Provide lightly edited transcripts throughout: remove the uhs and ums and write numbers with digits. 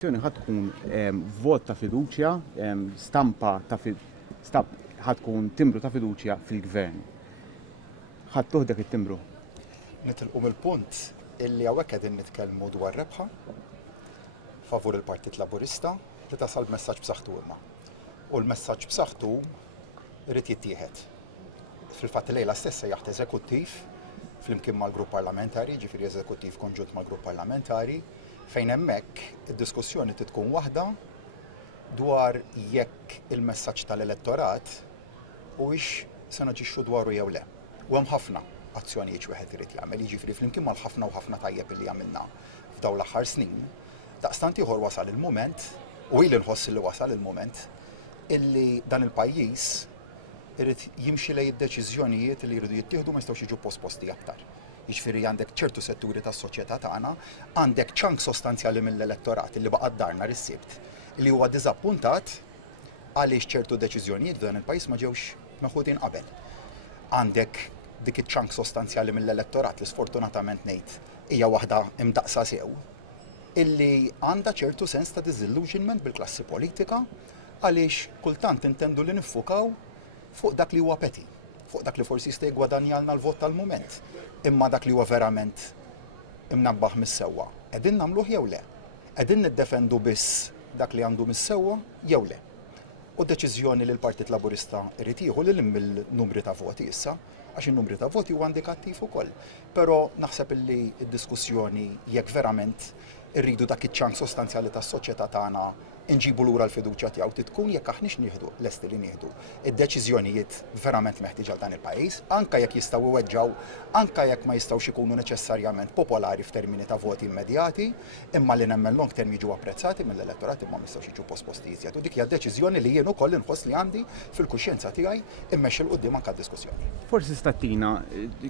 ħad tkun vot ta' fiduċja, stampa ħad tkun timbru ta' fiduċja fil-gvern. Ħadd toħdek it-timbru. Nitilqu mill-punt illi hawnhekk qegħdin nitkellmu dwar rebħa favur il-Partit Laburista li tasal messaġġ b'saħħtu imma. U l-messaġġ b'saħħtu irid jittieħed. Fil-fatt lejla stessa jaħt eżekuttiv flimkien mal-grupp parlamentari, ġifieri eżekuttiv konġunt mal-grupp parlamentari, fejn hemmhekk id-diskussjoni tkun waħda dwar jekk il-messaġġ tal-elettorat huwiex se naġixxu dwaru jew le. U hemm ħafna azzjonijiet wieħed irid jagħmel, jiġifieri flimkien mal-ħafna u ħafna tajjeb li għamilna f'dawn l-aħħar snin, daqstant ieħor wasal il-mument, u ili nħoss li wasal il-mument, illi dan il-pajjiż irid jimxi lejn id-deċiżjonijiet li jridu jittieħdu ma jistgħux jiġu posposti aktar. Jiġifieri għandek ċertu setturi tas-soċjetà tagħna, għandek ċank sostanzjali mill-elettorat li baqa' d-darna ris-sibt li huwa diżappuntat għaliex ċertu deċiżjonijiet f'dan il-pajjiż ma ġewx meħudin qabel. Għandek dik iċ-ċank sostanzjali mill-elettorat li sfortunatament ngħid hija waħda imdaqsa sew illi għandha ċertu sens ta' disillusionment bil-klassi politika għaliex kultant intendu li niffukaw fuq dak li huwa peti, fuq dak li forsi jista' jgwadanjalna l-vot tal-mument, imma dak li huwa verament imnabbaħ mis-sewwa. Qegħdin nagħmluh jew le? Qegħdin niddefendu biss dak li għandu mis-sewwa jew le? U d-deċiżjoni li l-Partit Laburista irid jieħu lil mill-numri ta' voti issa, għax in-numri ta' voti huwa indikattiv ukoll. Però naħseb illi d-diskussjoni jekk verament irridu dak iċ-ċank sostanzjali tas-soċjetà tagħna inġibu lura l-fiduċja tiegħu tkun jekk aħniex nieħdu lesti li nieħdu id-deċiżjonijiet verament meħtieġa għal dan il-pajjiż, anke jekk jistgħu iweġġgħu, anke jekk ma jistgħux ikunu neċessarjament popolari f'termini ta' voti immedjati, imma li nemmen long term jiġu apprezzati mill-elettorat imma ma jistgħux jiġu posposti iżjed. U dik hija deċiżjoni li jien ukoll inħoss li għandi fil-kuxjenza tiegħi immexxi l qudiem anke d-diskussjoni. Forsi stattina,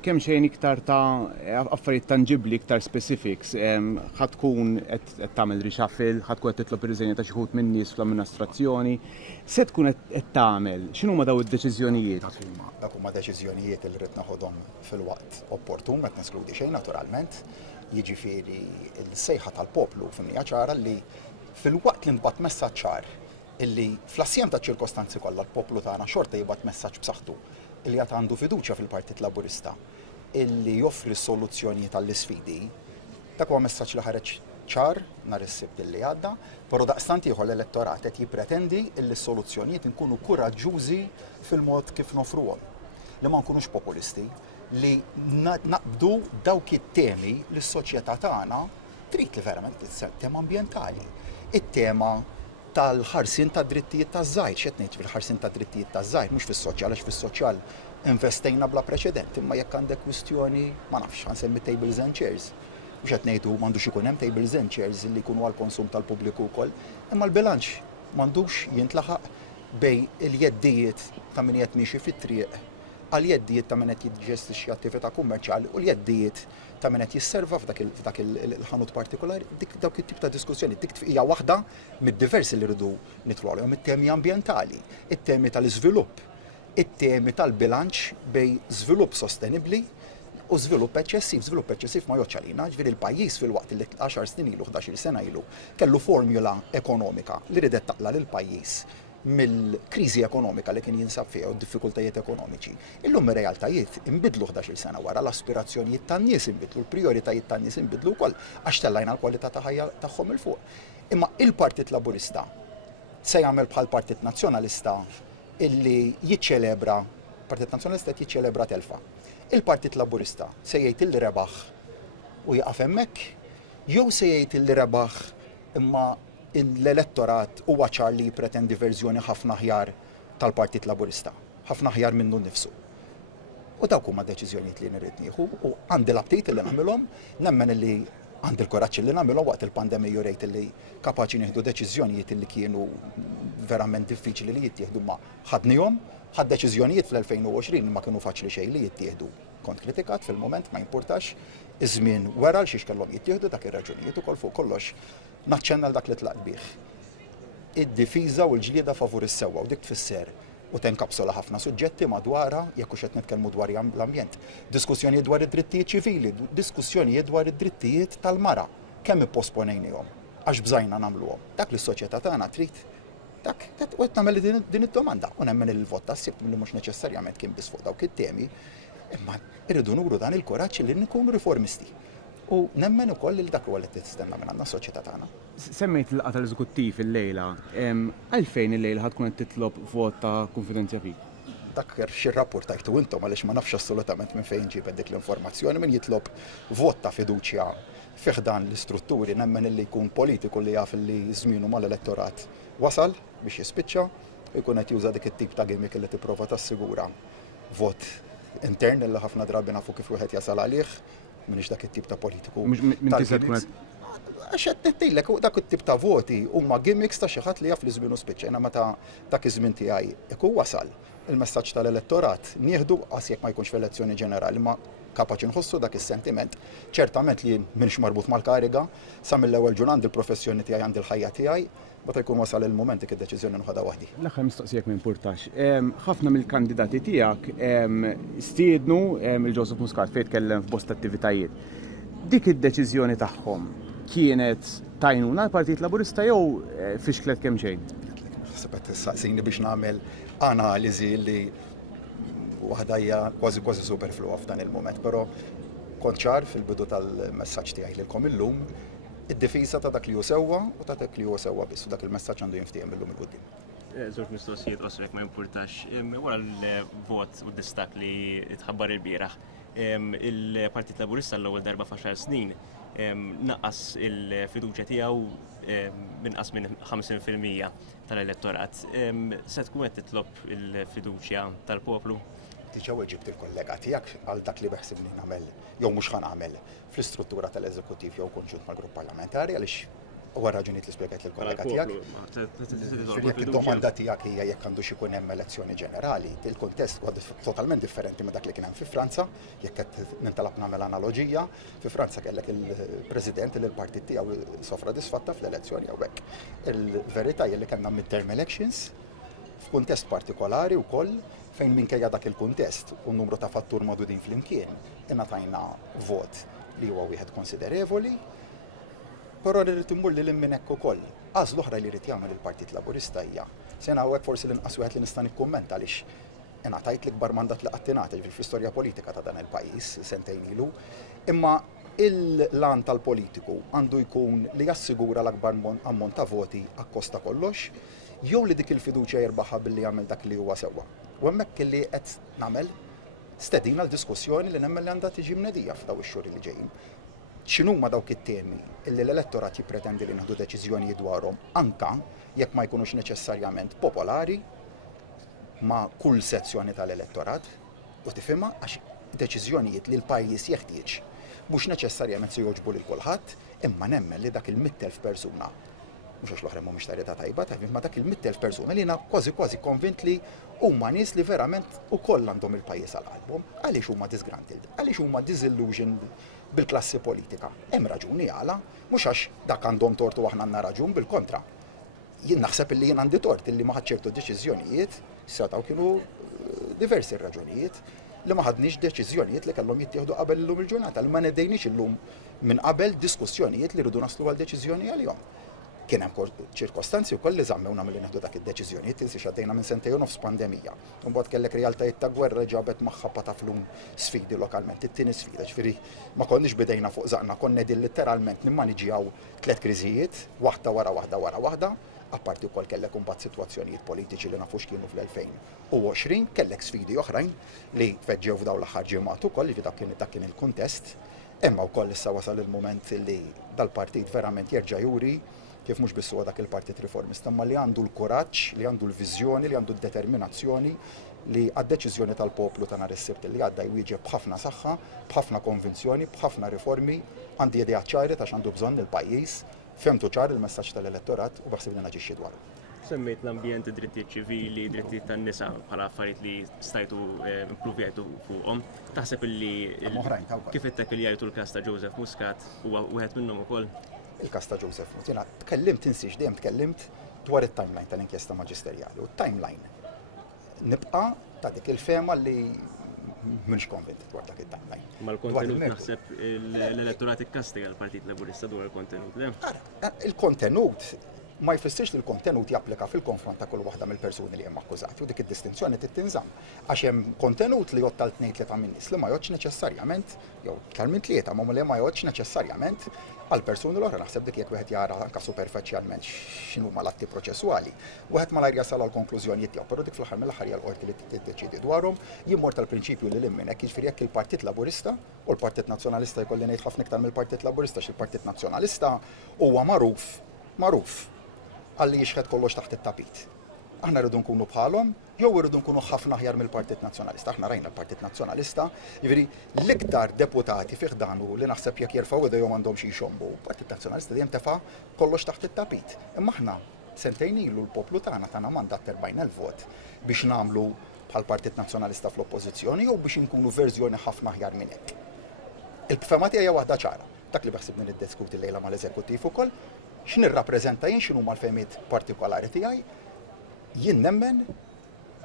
kemm xejn iktar ta' affarijiet tangibbli, iktar specifics, ħadd tkun qed tagħmel reshuffle, ħadd tkun qed titlob ir-riżenja ta' xi ħud min nies fl-amministrazzjoni, se tkun qed tagħmel, x'inhuma daw id-deċiżjonijiet? Dak huma deċiżjonijiet li rrid naħodhom fil-waqt opportun, qed neskludi xejn naturalment, jiġifieri l-sejħa tal-poplu f'imnija ċara li fil-waqt li nbagħat messaġġ ċar illi fl-assjem ta' ċirkostanzi kollha l-poplu tagħna xorta jibgħat messaġġ b'saħħtu illi qed għandu fiduċja fil-Partit Laburista illi joffri soluzzjonijiet għall-isfidi, dak huwa messaġġ li ħareġ ċar nhar is-sibt illi għadda, però daqstant ieħor l-elettorat qed jippretendi li s-soluzzjonijiet inkunu kuraġġużi fil-mod kif nofruhom. Li ma nkunux populisti, li naqbdu dawk it-temi li s-soċjetà tagħna trid li verament tissel tema ambjentali. It-tema tal-ħarsien ta' drittijiet taż-żgħir, x'qed ngħid fil-ħarsien ta' drittijiet taż-żgħir, mhux fis-soċjal għax fis-soċjal investejna bla preċedent, imma jekk għandek kwistjoni ma nafx ħansemmi tables and chairs. Mhux qed ngħidu m'għandux ikun hemm tables and chairs li jkunu għall-konsum tal-pubbliku wkoll, imma l-bilanċ m'għandux jintlaħaq bejn il-jeddijiet ta' min qed miexi fit-triq għal jeddijiet ta' min qed jiġġestixxi attività kummerċjali u l-jeddijiet ta' min qed jisserva f'dak il-ħanut partikolari, dawk it-tip ta' diskussjoni dik hija waħda mid-diversi li rridu nidħlu għalihom it-temi ambjentali, it-temi tal-iżvilupp, it-temi tal-bilanċ bejn żvilupp sostenibbli u żvilupp eċċessiv ma joċċalina, ġifieri l-pajjiż fil-waqt li 10 snin ilu, 11 sena ilu, kellu formula ekonomika li ridet taqla lil pajjiż mill-kriżi ekonomika li kien jinsab fiha u d-diffikultajiet ekonomiċi. Illum ir-realtajiet inbidlu 11 sena wara, l-aspirazzjonijiet tan-nies inbidlu, l-prijoritajiet tan-nies inbidlu wkoll għax tellajna l-kwalità ta' ħajja tagħhom il fuq. Imma il-Partit Laburista se jagħmel bħal Partit Nazzjonalista illi jiċċelebra, Partit Nazzjonalista qed jiċċelebra telfa. Il-Partit Laburista se jgħid illi rebaħ u jaqaf hemmhekk jew se jgħid illi rebaħ imma l-elettorat huwa ċar li jippretendi verżjoni ħafna aħjar tal-Partit Laburista, ħafna aħjar minnu nnifsu. U dawk huma deċiżjonijiet li nrid nieħu u għandi l-update li nagħmilhom, nemmen li għandi l-koraġġ li nagħmilhom waqt il-pandemija jurejt li kapaċi nieħdu deċiżjonijiet li kienu verament diffiċli li jittieħdu ma ħadnihom, ħadd deċiżjonijiet fl-2020 ma kienu faċli xejn li jittieħdu. Kont kritikat fil-moment ma jimpurtax iż-żmien wara xiex kellhom jittieħdu dak ir-raġunijiet ukoll fuq kollox naċċenna dak li tlaq bih. Id-difiża u l-ġlieda favur is-sewwa u dik tfisser u tenkapsola ħafna suġġetti madwarha jekk hux qed nitkellmu dwar l-ambjent. Diskussjonijiet dwar id-drittijiet ċivili, diskussjonijiet dwar id-drittijiet tal-mara, kemm ipposponejnihom. għax bżajna nagħmluhom. Dak li s-soċjetà tagħna trid dak u qed nagħmel din id-domanda u nemmen il-vot tas-sibt li mhux neċessarjament kien biss fuq dawk it-temi, imma irridu nuru dan il-kuraġġ li nkunu riformisti. U nemmen ukoll li dak huwa li tistenna minn għandna s-soċjetà tagħna. Semmejt il-laqgħa tal-eżekuttiv il-lejla. Għalfejn il-lejla ħad tkun qed titlob vot ta' konfidenzja fik? Dak xi rapportajtu intom għaliex ma nafx assolutament minn fejn ġibed dik l-informazzjoni min jitlob vot ta' fiduċja fih dan l-istrutturi nemmen illi jkun politiku li jaf li żmienu mal-elettorat wasal biex jispiċċa u jkun qed juża dik it-tip ta' gimmick li tipprova tassigura vot intern illi ħafna drabi nafu kif wieħed jasal għalih minix dak it-tip ta' politiku. Għax qed nittilek dak it-tip ta' voti huma gimmicks ta' xi ħadd li jaf li żmienu spiċċa meta dak iż-żmien tiegħi ikun wasal il-messaġġ tal-elettorat nieħdu qas jekk ma jkunx f'elezzjoni ġenerali ma kapaċi nħossu dak is-sentiment ċertament li minx marbut mal-kariga sa mill-ewwel ġur għandi l-professjoni tiegħi għandi l-ħajja tiegħi meta jkun wasal il-moment dik id-deċiżjoni nħodha waħdi. L-aħħar mistoqsijek ma importax. Ħafna mill-kandidati tiegħek stiednu il-Joseph Muscat fejn tkellem f'bost attivitajiet. Dik id-deċiżjoni tagħhom kienet tajnuna l-Partit Laburista jew fixklet kemm xejn? Sebet saqsini biex nagħmel analiżi li waħda hija kważi superflua f'dan il-moment, però kont ċar fil-bidu tal-messaġġ tiegħi lilkom illum id-difiża ta' dak li hu sewwa u ta' dak li hu sewwa biss u dak il-messaġġ għandu jinftiehem illum il-quddiem. Żewġ mistoqsijiet qosrek ma jimpurtax. Wara l-vot u d-distak li tħabbar il-bieraħ, il-Partit Laburista l-ewwel darba f'10 snin naqqas il-fiduċja tiegħu minqas minn 50% tal-elettorat. Se tkun qed titlob il-fiduċja tal-poplu? Diġà ġibt il-kollega tiegħek għal dak li beħsibni nagħmel jew mhux ħanagħmel fl-istruttura tal-eżekuttiv jew konġunt mal-grupp parlamentari għaliex huwa raġunijiet li spjegajt lill-kollega tiegħek. Jekk id-domanda tiegħek hija jekk għandux ikun hemm elezzjoni ġenerali, il-kuntest huwa totalment differenti minn dak li kien hemm fi Franza, jekk qed nintalab nagħmel analoġija, fi Franza kellek il-President li l-partit tiegħu sofra disfatta fl-elezzjoni hawnhekk. Il-verità li kellna mid-term elections f'kuntest partikolari wkoll fejn minkejja dak il-kuntest u n-numru ta' fattur magħdudin flimkien ingħatajna vot li huwa wieħed konsiderevoli. Però rrid immur lil minn hekk ukoll. Għażl oħra li jrid jagħmel il-Partit Laburista hija. Se hawnhekk forsi l-inqas wieħed li nista' nikkummenta għaliex ingħatajt l-ikbar mandat li qatt tingħata fl-istorja politika ta' dan il-pajjiż sentejn ilu. Imma il-lan tal-politiku għandu jkun li jassigura l-akbar ammont ta' voti akkosta kollox, jew li dik il-fiduċja jirbaħħa billi jagħmel dak li huwa sewwa. U hemmhekk li qed nagħmel stedina l-diskussjoni li nemmen li għandha tiġi mnedija f'daw ix-xhur li ġejjin. X'inhuma dawk it-temi illi l-elettorat jippretendi li nieħdu deċiżjonijiet dwarhom anke jekk ma jkunux neċessarjament popolari ma' kull sezzjoni tal-elettorat u tifhimha għax deċiżjonijiet li l-pajjiż jeħtieġ mhux neċessarjament se jogħġbu lil kulħadd, imma nemmen li dak il-100,000 persuna mhux għax l-oħra mhumiex tarjetà tajba, ma dak il-100,000 persuna li jiena kważi konvint li huma nies li verament ukoll għandhom il-pajjiż għal qalbhom, għaliex huma disgruntled, għaliex huma disillusioned bil-klassi politika. Hemm raġuni għala, mhux għax dak għandhom tort u aħna għandna raġun, bil-kontra. Jien naħseb illi jien għandi tort illi ma ħadd ċertu deċiżjonijiet, setgħu kienu diversi raġunijiet li ma ħadniex deċiżjonijiet li kellhom jittieħdu qabel illum il-ġurnata, li ma nedejniex illum minn qabel diskussjonijiet li rridu naslu għal deċiżjoni għalihom. Kien hemm ċirkostanzi wkoll li żammewna milli neħdu dak id-deċiżjonijiet insiex għaddejna minn sentejn u nofs pandemija. Imbagħad kellek realtajiet ta' gwerra ġabet magħha pataflum sfidi lokalment, it-tieni sfida, ġifieri ma konniex bidejna fuq żaqna, konna qegħdin letteralment nimmaniġjaw 3 kriżijiet, waħda wara waħda, apparti wkoll kellek imbagħad sitwazzjonijiet politiċi li nafu x'kienu fl-2020, kellek sfidi oħrajn li feġġew f'dawn l-aħħar ġimgħat ukoll li dak kien il-kuntest. Imma wkoll issa wasal il-mument li dal-partit verament jerġa' juri kif mhux biss huwa dak il-Partit Riformista, imma li għandu l-kuraġġ, li għandu l-viżjoni, li għandu d-determinazzjoni li għad-deċiżjoni tal-poplu ta' nhar is-sibt li għadda jwieġeb b'ħafna saħħa, b'ħafna konvinzjoni, b'ħafna riformi, għandi idea ċari ta' x'għandu bżonn il-pajjiż, femtu ċar il-messaġġ tal-elettorat u baħsib li naġixxi dwaru. Semmejt l-ambjent, drittijiet ċivili, drittijiet tan-nisa bħala affarijiet li stajtu improvjajtu fuqhom. Taħseb illi kif ittek li jgħidu l-każ ta' Joseph Muscat huwa wieħed minnhom ukoll? Il-każ ta' Joseph Muscat. Jiena tkellimt insiex dejjem tkellimt dwar it-timeline tal-inkjesta maġisterjali u t-timeline nibqa' ta' dik il-fema li Minix konvinti dwar dak id-dammaj. Ma l-kontenut naħseb l-elettorat ikkastiga l-Partit Laburista dwar il-kontenut, le? Il-kontenut ma jfissirx li l-kontenut japplika fil-konfront ta' kull waħda mill-persuni li hemm akkużati u dik id-distinzjoni tittinżamm. Għax hemm kontenut li jgħod tal-tnejn minn nies li ma jgħodx neċessarjament, jew tal-min tlieta ma li ma jgħodx neċessarjament għal persuni l-oħra. Naħseb dik jekk wieħed jara anke superfiċjalment x'inhu ma l-atti proċesswali. Wieħed ma jasal għal konklużjonijiet tiegħu, però dik fl-aħħar mill-aħħar hija l-qorti li tiddeċiedi dwarhom. Jimmor tal-prinċipju li limmin hekk jiġifieri jekk il-Partit Laburista u l-Partit Nazzjonalista jkolli ngħid ħafna iktar mill-Partit Laburista x'il-Partit Nazzjonalista huwa magħruf għalli jixħed kollox taħt it-tapit. Aħna rridu nkunu bħalhom, jew irridu nkunu ħafna aħjar mill-Partit Nazzjonalista. Aħna rajna l-Partit Nazzjonalista, jiġifieri l-iktar deputati fih danu li naħseb jekk jerfgħu idejhom għandhom xi jxombu. Partit Nazzjonalista dejjem tefa' kollox taħt it-tapit. Imma aħna sentejn ilu l-poplu tagħna mandat 40,000 vot biex nagħmlu bħal Partit Nazzjonalista fl-oppożizzjoni jew biex inkunu verżjoni ħafna aħjar minn hekk. Il-fema tiegħi hija waħda ċara. Dak li beħsibni niddiskuti lejla mal-eżekuttiv ukoll, x'nirrappreżenta jien x'inhu mal-femiet partikolari tiegħi, jien nemmen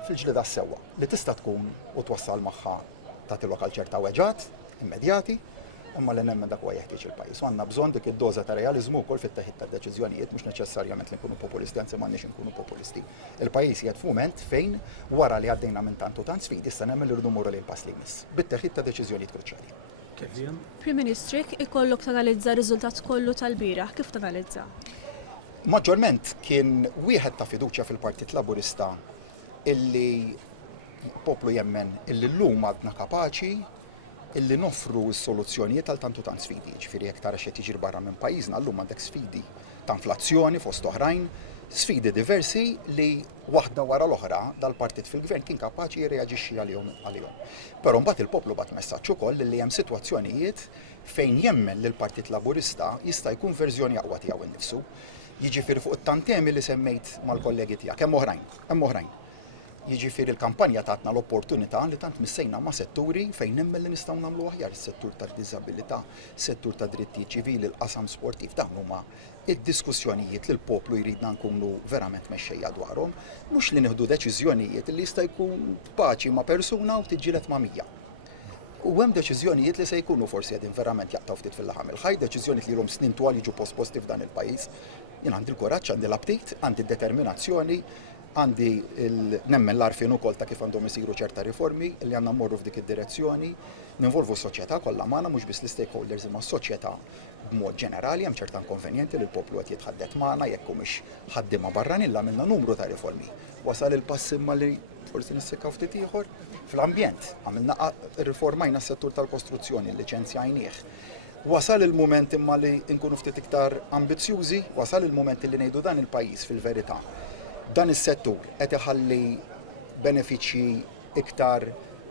fil-ġlida sewwa li tista' tkun u twassal magħha tagħti lokal ċerta weġġat immedjati, imma li nemmen dak huwa jeħtieġ il-pajjiż. U għandna bżonn dik id-doża ta' realiżmu wkoll fit-teħid tad-deċiżjonijiet mhux neċessarjament li nkunu populisti, anzi m'għandniex inkunu populisti. Il-pajjiż qiegħed f'mument fejn wara li għaddejna minn tant u tant sfidi issa nemmen li rridu mmorru lejn pass li jmiss bit-teħid ta' deċiżjonijiet kruċjali. Prim Ministru, ikollok tanalizza r-riżultat kollu tal-bieraħ, kif tanalizza? Maġġorment kien wieħed ta' fiduċja fil-Partit Laburista illi poplu jemmen illi llum għadna kapaċi illi nofru s-soluzzjonijiet għal tantu tant sfidi. Ġifieri jekk tara x'qed jiġri barra minn pajjiżna llum għandek sfidi ta' inflazzjoni fost oħrajn, sfidi diversi li waħda wara l-oħra dal-partit fil-gvern kien kapaċi jirreaġixxi għalihom. Però mbagħad il-poplu bagħat messaġġ ukoll li hemm sitwazzjonijiet fejn jemmen li l-Partit Laburista jista' jkun verżjoni aqwa tiegħu innifsu. Jiġifieri fuq it-tantemi li semmejt mal-kollegi tiegħek hemm oħrajn. Jiġifieri l-kampanja tatna l-opportunità li tant missejna ma' setturi fejn nemmen li nistgħu nagħmlu aħjar, is-settur tad-diżabilità, settur ta' drittijiet ċivili, l-qasam sportiv, dawn huma id-diskussjonijiet li l-poplu jridna nkunu verament mexxejja dwarhom, mhux li nieħdu deċiżjonijiet li jista' jkun paċi ma' persuna u tiġġieled ma' mija. U hemm deċiżjonijiet li se jkunu forsi qegħdin verament jaqtaw ftit fil-laħam il-ħaj, deċiżjonijiet li ilhom snin twal jiġu posposti f'dan il-pajjiż. Jien għandi l-kuraġġ, għandi l-aptit, għandi d-determinazzjoni, għandi nemmen l-arfin ukoll ta' kif għandhom isiru ċerta riformi li għandna mmorru f'dik id-direzzjoni, ninvolvu s-soċjetà kollha magħna mhux biss l-stakeholders imma s-soċjetà b'mod ġenerali hemm ċerta inkonvenjenti li l-poplu qed jitħaddet magħna jekk mhux ħaddiema barranin għamilna numru ta' riformi. Wasal il-pass imma li forsi nissikkaw ftit ieħor fl-ambjent, għamilna riformajna s-settur tal-kostruzzjoni, liċenzjajnieh. Wasal il-mument imma li nkunu ftit iktar ambizzjużi, wasal il-mument li ngħidu dan il-pajjiż fil-verità. Dan is-settur qed iħalli benefiċċji iktar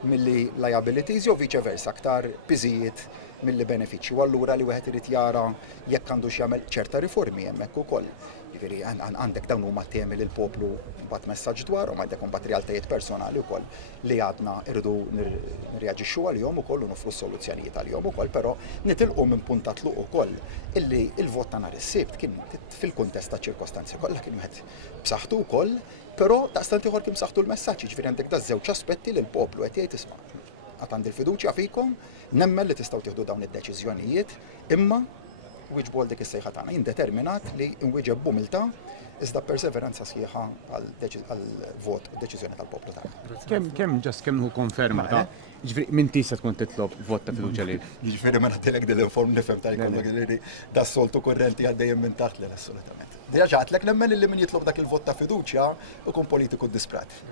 milli liabilities jew vice versa, aktar piżijiet milli benefiċċji. U allura li wieħed irid jara jekk għandu x'jagħmel ċerta riformi hemmhekk ukoll. Jiġifieri għandek dawn huma temi li l-poplu mbagħad messaġġ dwarhom, għandek mbagħad realtajiet personali wkoll li għadna rridu nirreaġixxu għalihom ukoll u nofru soluzzjonijiet għalihom ukoll, però nitilqu minn punt ta' tluq ukoll illi l-vot ta' nhar is-sibt kien fil-kuntest ta' ċirkostanzi kollha kien wieħed b'saħħtu wkoll, però daqstant ieħor kien b'saħħtu l-messaġġ, jiġifieri għandek da' żewġ aspetti li l-poplu qed jgħid isma' għad għandi l-fiduċja fikom, nemmen li tistgħu tieħdu dawn id-deċiżjonijiet, imma wieġbu dik is-sejħa tagħna jien determinat li nwieġeb b'umiltà iżda perseveranza sħiħa għal-vot u deċiżjoni tal-poplu tagħna. Kemm hu konferma ta' ġifieri min tista' tkun titlob vot ta' fiduċja lil. Jiġifieri ma nagħtilek dil-inform nifhem ta' jkollok da' soltu kurrenti għaddejjem minn taħt l assolutament. Diġà ġatlek nemmen li min jitlob dak il-vot ta' fiduċja ikun politiku disprat.